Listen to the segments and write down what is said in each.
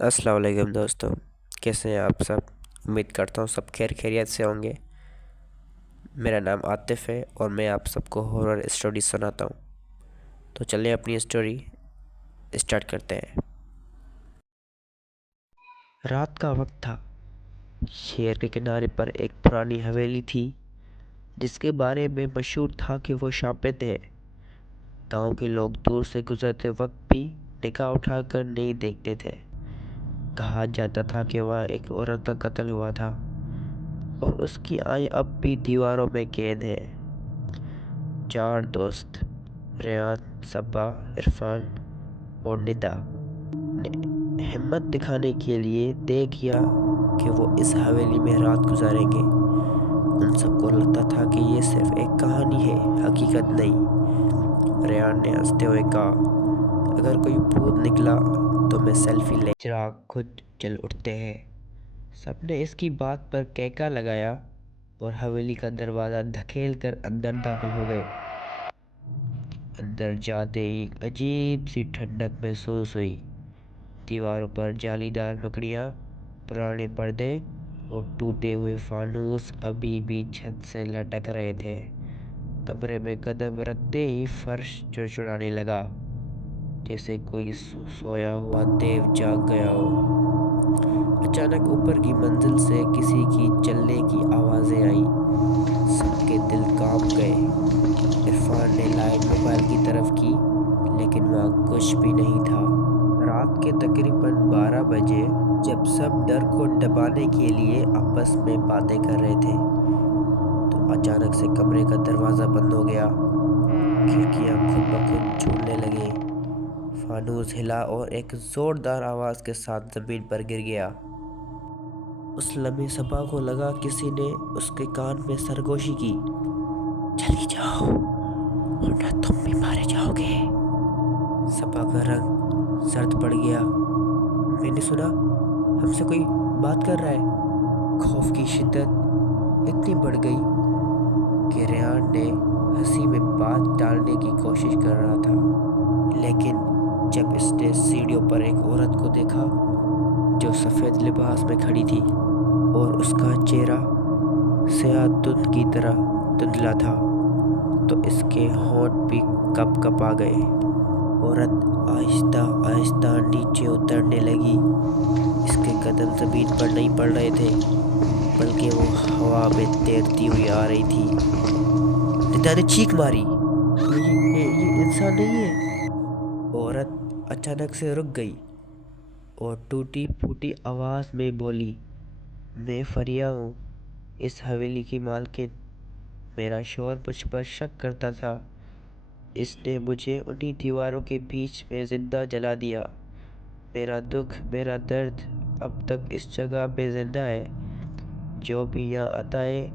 السلام علیکم دوستوں، کیسے ہیں آپ سب؟ امید کرتا ہوں سب خیر خیریت سے ہوں گے۔ میرا نام عاطف ہے اور میں آپ سب کو ہارر اسٹوری سناتا ہوں۔ تو چلیں اپنی اسٹوری اسٹارٹ کرتے ہیں۔ رات کا وقت تھا۔ شہر کے کنارے پر ایک پرانی حویلی تھی جس کے بارے میں مشہور تھا کہ وہ شاپت ہے۔ گاؤں کے لوگ دور سے گزرتے وقت بھی نگاہ اٹھا کر نہیں دیکھتے تھے۔ کہا جاتا تھا کہ وہاں ایک عورت کا قتل ہوا تھا اور اس کی آہیں اب بھی دیواروں میں قید ہے۔ چار دوست ریان، صبا، عرفان اور ندا نے ہمت دکھانے کے لیے طے کیا کہ وہ اس حویلی میں رات گزاریں گے۔ ان سب کو لگتا تھا کہ یہ صرف ایک کہانی ہے، حقیقت نہیں۔ ریان نے ہنستے ہوئے کہا، اگر کوئی بھوت نکلا تو میں سیلفی لے چراغ خود جل اٹھتے ہیں۔ سب نے اس کی بات پر کہکا لگایا اور حویلی کا دروازہ دھکیل کر اندر داخل ہو گئے۔ اندر جاتے ہی ایک عجیب سی ٹھنڈک محسوس ہوئی۔ دیواروں پر جالی دار لکڑیاں، پرانے پردے اور ٹوٹے ہوئے فانوس ابھی بھی چھت سے لٹک رہے تھے۔ کمرے میں قدم رکھتے ہی فرش چڑچڑانے لگا، جیسے کوئی سویا ہوا دیو جاگ گیا ہو۔ اچانک اوپر کی منزل سے کسی کی چلنے کی آوازیں آئیں۔ سب کے دل کانپ گئے۔ عرفان نے لائٹ موبائل کی طرف کی، لیکن وہاں کچھ بھی نہیں تھا۔ رات کے تقریباً 12 بجے، جب سب ڈر کو دبانے کے لیے آپس میں باتیں کر رہے تھے، تو اچانک سے کمرے کا دروازہ بند ہو گیا۔ کھڑکیاں خود بخود جھولنے لگیں، فانوس ہلا اور ایک زوردار آواز کے ساتھ زمین پر گر گیا۔ اس لمحے صبا کو لگا کسی نے اس کے کان میں سرگوشی کی، چلی جاؤ ورنہ تم بھی مارے جاؤ گے۔ صبا کا رنگ زرد پڑ گیا۔ میں نے سنا ہم سے کوئی بات کر رہا ہے۔ خوف کی شدت اتنی بڑھ گئی کہ ریان نے ہنسی میں بات ٹالنے کی کوشش کر رہا تھا، لیکن جب اس نے سیڑھیوں پر ایک عورت کو دیکھا جو سفید لباس میں کھڑی تھی اور اس کا چہرہ سیاہ دھند کی طرح دھندلا تھا، تو اس کے ہونٹ بھی کپ کپ آ گئے۔ عورت آہستہ آہستہ نیچے اترنے لگی۔ اس کے قدم زمین پر نہیں پڑ رہے تھے، بلکہ وہ ہوا میں تیرتی ہوئی آ رہی تھی۔ ندا نے چیخ ماری، یہ انسان نہیں ہے۔ عورت اچانک سے رک گئی اور ٹوٹی پھوٹی آواز میں بولی، میں فریا ہوں، اس حویلی کی مالکن۔ میرا شوہر مجھ پر شک کرتا تھا، اس نے مجھے انہی دیواروں کے بیچ میں زندہ جلا دیا۔ میرا دکھ، میرا درد اب تک اس جگہ میں زندہ ہے۔ جو بھی یہاں آتا ہے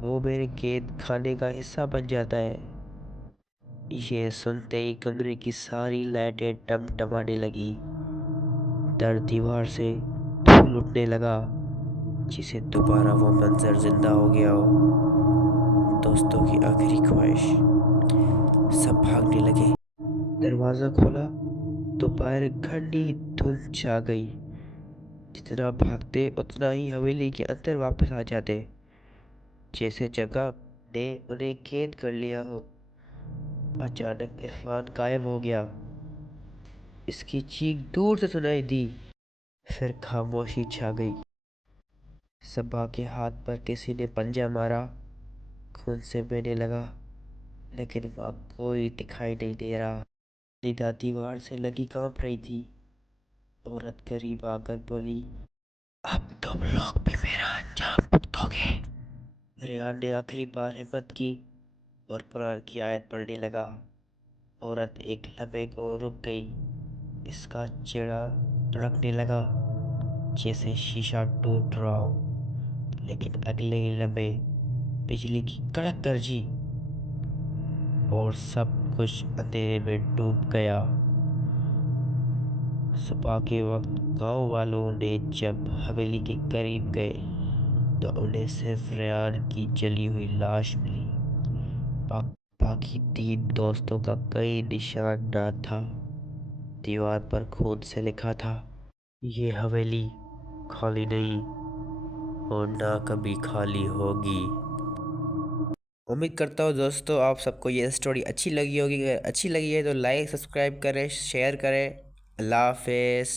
وہ میرے قید خانے کا حصہ بن جاتا ہے۔ یہ سنتے ہی کمرے کی ساری لائٹیں ٹمٹمانے لگی۔ در دیوار سے پھول اٹھنے لگا، جسے دوبارہ وہ منظر زندہ ہو گیا ہو۔ دوستوں کی آخری خواہش۔ سب بھاگنے لگے۔ دروازہ کھولا تو باہر گھنی دھند چھا گئی۔ جتنا بھاگتے اتنا ہی حویلی کے اندر واپس آ جاتے، جیسے جگہ نے انہیں قید کر لیا ہو۔ اچانک عرفان غائب ہو گیا۔ اس کی چیخ دور سے سنائی دی، پھر خاموشی چھا گئی۔ صبا کے ہاتھ پر کسی نے پنجہ مارا، خون سے بہنے لگا، لیکن وہاں کوئی دکھائی نہیں دے رہا۔ ندا دیوار سے لگی کانپ رہی تھی۔ عورت قریب آ کر بولی، اب تم لوگ بھی میرا انجام بھگتو گے۔ ریان نے آخری بار ہمت کی اور قرآن کی آیت پڑھنے لگا۔ عورت ایک لمحے کو رک گئی۔ اس کا چہرہ دھڑکنے لگا جیسے شیشہ ٹوٹ رہا ہو، لیکن اگلے ہی لمحے بجلی کی کڑک گرجی اور سب کچھ اندھیرے میں ڈوب گیا۔ صبح کے وقت گاؤں والوں نے جب حویلی کے قریب گئے تو انہیں صرف ریان کی جلی ہوئی لاش ملی۔ باقی تین دوستوں کا کوئی نشان نہ تھا۔ دیوار پر خون سے لکھا تھا، یہ حویلی خالی نہیں اور نہ کبھی خالی ہوگی۔ امید کرتا ہوں دوستو آپ سب کو یہ اسٹوری اچھی لگی ہوگی، اگر اچھی لگی ہے تو لائک سبسکرائب کریں، شیئر کریں۔ اللہ حافظ۔